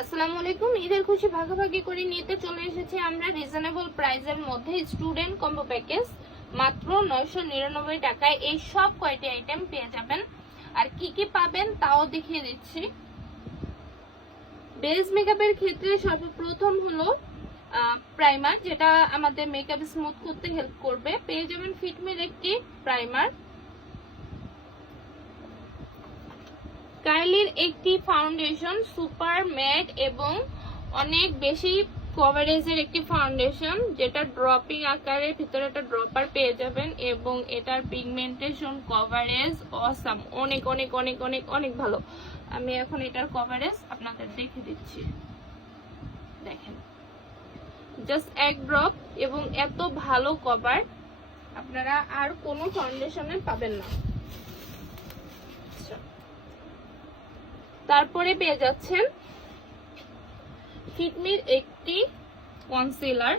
আসসালামু আলাইকুম। ঈদের খুশি ভাগাভাগি করে নিতে চলে এসেছি আমরা রিজনেবল প্রাইসের মধ্যে স্টুডেন্ট কম্বো প্যাকেজ মাত্র 999 টাকায়। এই সব কয়টি আইটেম পেয়ে যাবেন। আর কি কি পাবেন তাও দেখিয়ে দিচ্ছি। বেস মেকআপের ক্ষেত্রে সর্বপ্রথম হলো প্রাইমার, যেটা আমাদের মেকআপ স্মুথ করতে হেল্প করবে। পেয়ে যাবেন ফিটমির একটি প্রাইমার, কাইলির একটি ফাউন্ডেশন সুপার ম্যাট এবং অনেক বেশি কভারেজের একটি ফাউন্ডেশন, যেটা ড্রপিং আকারের ভিতরে একটা ড্রপার পেয়ে যাবেন এবং এটার পিগমেন্টেশন কভারেজ অসাম, অনেক অনেক অনেক অনেক অনেক ভালো। আমি এখন এটার কভারেজ আপনাদের দেখে দিচ্ছি, দেখেন জাস্ট এক ড্রপ এবং এত ভালো কভার আপনারা আর কোনো ফাউন্ডেশনে পাবেন না। তারপরে পেয়ে যাচ্ছেন ফিটমির একটি কনসিলার,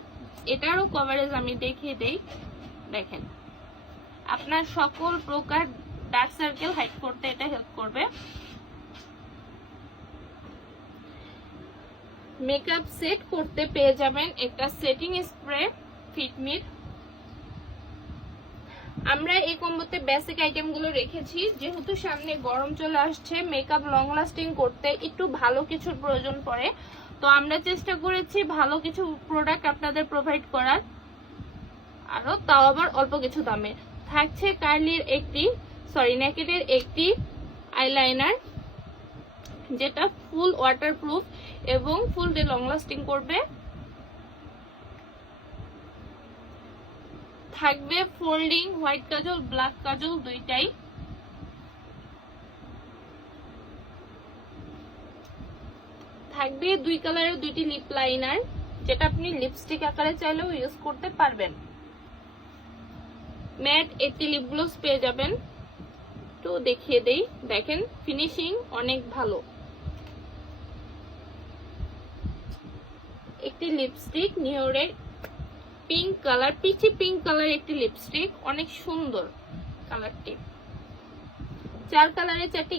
এটারও কভারেজ আমি দেখিয়ে দেই। দেখেন আপনার সকল প্রকার ডার্ক সার্কেল হাইড করতে এটা হেল্প করবে। মেকআপ সেট করতে পেয়ে যাবেন একটা সেটিং স্প্রে ফিটমির। আমরা এই কম্বোতে বেসিক আইটেমগুলো রেখেছি, যেহেতু সামনে গরম চলে আসছে, মেকআপ লং লাস্টিং করতে একটু ভালো কিছুর প্রয়োজন পড়ে, তো আমরা চেষ্টা করেছি ভালো কিছু প্রোডাক্ট আপনাদের প্রোভাইড করার, আরো তাও আবার অল্প কিছু দামে। থাকছে কাইলির নেকেডের একটি আইলাইনার, যেটা ফুল ওয়াটারপ্রুফ এবং ফুল ডে লং লাস্টিং করবে। থাকবে ফোল্ডিং হোয়াইট কাজল, ব্ল্যাক কাজল দুইটাই। থাকবে দুই কালারের দুইটি লিপ লাইনার, যেটা আপনি লিপস্টিক আকারে চাইলেও ইউজ করতে পারবেন। ম্যাট একটি লিপ গ্লস পেয়ে যাবেন, তো দেখিয়ে দেই। দেখেন ফিনিশিং অনেক ভালো। একটি লিপস্টিক নিউরের pink colour, peachy pink colour একটি লিপস্টিক, অনেক সুন্দর কালারটি। 4 কালারের 4টি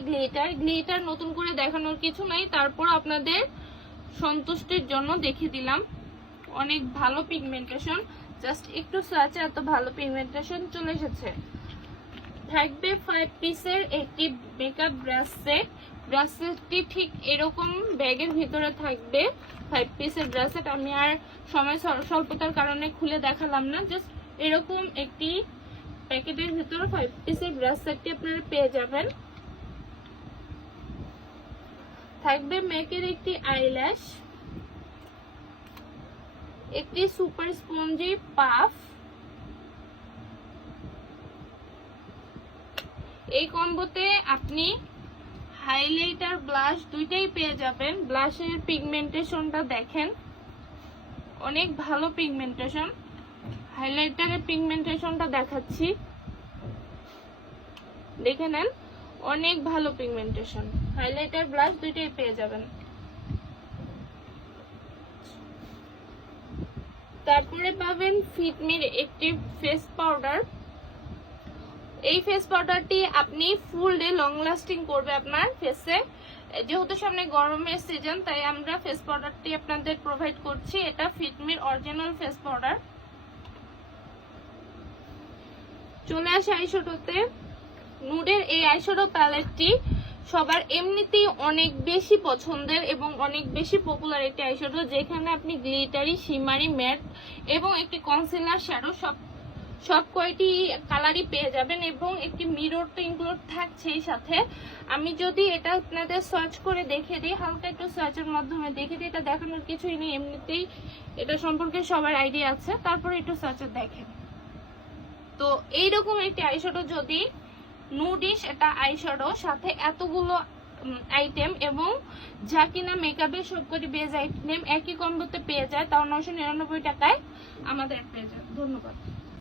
গ্লিটার নতুন করে দেখানোর কিছু নাই, তারপর আপনাদের সন্তুষ্টির জন্য দেখিয়ে দিলাম। অনেক ভালো পিগমেন্টেশন, জাস্ট একটু সার্চে এত ভালো পিগমেন্টেশন চলে এসেছে। থাকবে 5 পিসের একটি মেকআপ ব্রাশ সেট। ব্রাশ সেটটি ঠিক এরকম ব্যাগের ভিতরে থাকবে 5 পিসের ব্রাশ সেট। আমি আর সময় স্বল্পতার কারণে খুলে দেখালাম না, জাস্ট এরকম একটি প্যাকেটের ভিতরে 5 পিসের ব্রাশ সেটটি আপনারা পেয়ে যাবেন। থাকবে ম্যাকের একটি আইল্যাশ, একটি সুপার স্পঞ্জি পাফ। এই কম্বোতে আপনি হাইলাইটার ব্লাশ দুইটাই পেয়ে যাবেন। ব্লাশের পিগমেন্টেশনটা দেখেন, অনেক ভালো পিগমেন্টেশন। হাইলাইটারের পিগমেন্টেশনটা দেখাচ্ছি, দেখে নেন, অনেক ভালো পিগমেন্টেশন। হাইলাইটার ব্লাশ দুইটাই পেয়ে যাবেন। তারপরে পাবেন ফিটমির একটি ফেস পাউডার। এই ফেস পাউডারটি আপনি ফুল ডে লং লাস্টিং করবে আপনার ফেসে। যেহেতু সামনে গরমের সিজন, তাই আমরা ফেস পাউডারটি আপনাদের প্রোভাইড করছি। এটা ফিটমির অরিজিনাল ফেস পাউডার। চলে আসে আইশ্যাডোতে। নুডের এই আইশ্যাডো প্যালেটটি সবার এমনিতেই অনেক বেশি পছন্দের এবং অনেক বেশি পপুলার একটি আইশ্যাডো, যেখানে আপনি গ্লিটারি, শিমারি, ম্যাট এবং একটি কনসিলার শ্যাডো সব কয়টি কালারই পেয়ে যাবেন এবং একটি মিরর তো ইনক্লুড থাকছেই সাথে। আমি যদি এটা আপনাদের সার্চ করে দেখে দিই, হালকা একটু সার্চের মাধ্যমে দেখে দিই, এটা দেখানোর কিছুই নেই, এমনিতেই এটা সম্পর্কে সবার আইডিয়া আছে, তারপরে একটু সার্চে দেখেন। তো এইরকম একটি আইশ্যাডো, যদি নুডিশ এটা আইশ্যাডো, সাথে এতগুলো আইটেম এবং যা কিনা মেকআপের সবকটি বেজ আইটেম একই কম্বোতে পেয়ে যায়, তাও 999 টাকায় আমাদের পেয়ে যায়। ধন্যবাদ।